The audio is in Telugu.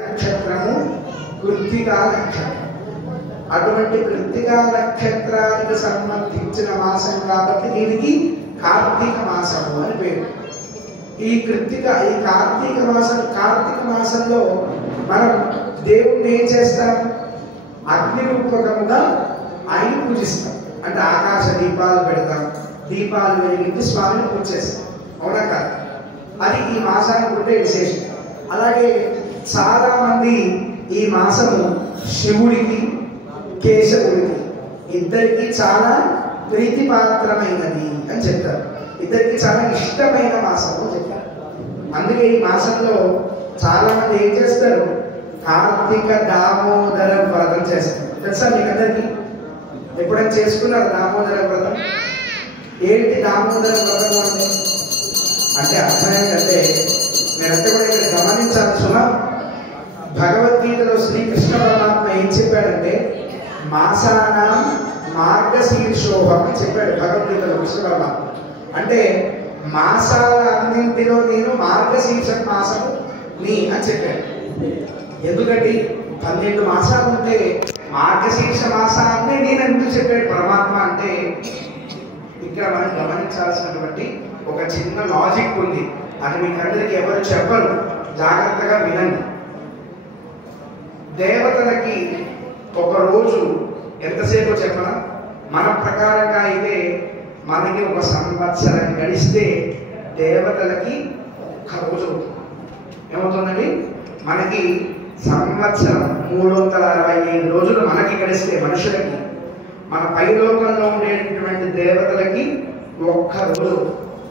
నక్షత్రము కృత్తికా నక్షత్రం. అటువంటి కృత్తికా నక్షత్రానికి సంబంధించిన మాసం కాబట్టి దీనికి కార్తీక మాసము అని పేరు. ఈ కార్తీక మాసంలో మనం దేవుణ్ణి ఏం చేస్తాం? అగ్ని రూపకముగా ఆయన పూజిస్తాం. అంటే ఆకాశ దీపాలు పెడతాం, దీపాలు వెలిగించి స్వామిని పూజ చేస్తాం. అవునా కాదు? అది ఈ మాసానికి ఉండే విశేషం. అలాగే చాలా మంది ఈ మాసము శివుడికి కేశవుడికి ఇద్దరికి చాలా ప్రీతిపాత్రమైనది అని చెప్తారు. ఇద్దరికి చాలా ఇష్టమైన మాసము అని చెప్తారు. అందుకే ఈ మాసంలో చాలా మంది ఏం చేస్తారు? కార్తీక దామోదర వ్రతం చేస్తారు. తెలుసా మీకు అందరికి? ఎప్పుడైనా చేసుకున్నారు దామోదర వ్రతం? ఏంటి దామోదర వ్రతం అంటే అర్థం ఏంటంటే మీరంతా కూడా ఇక్కడ గమనించాల్సిన, భగవద్గీతలో శ్రీకృష్ణ పరమాత్మ ఏం చెప్పాడంటే మాసానాం మార్గశీర్షోహం అని చెప్పాడు భగవద్గీతలో కృష్ణ పరమాత్మ. అంటే మాసాల అన్నింటిలో నేను మార్గశీర్ష మాసము నీ అని చెప్పాడు. ఎందుకంటే 12 మాసాలు ఉంటే మార్గశీర్ష మాసాన్ని నేను ఎందుకు చెప్పాడు పరమాత్మ అంటే, ఇక్కడ మనం గమనించాల్సినటువంటి ఒక చిన్న లాజిక్ ఉంది. అది మీకు అందరికి ఎవరు చెప్పరు, జాగ్రత్తగా వినండి. దేవతలకి ఒక రోజు ఎంతసేపు చెప్పనా? మన ప్రకారంగా అయితే మనకి ఒక సంవత్సరం గడిస్తే దేవతలకి ఒక రోజు ఏమవుతుందండి? మనకి సంవత్సరం 365 రోజులు మనకి గడిస్తే మనుషులకి, మన పైలోకంలో ఉండేటటువంటి దేవతలకి ఒక్క రోజు.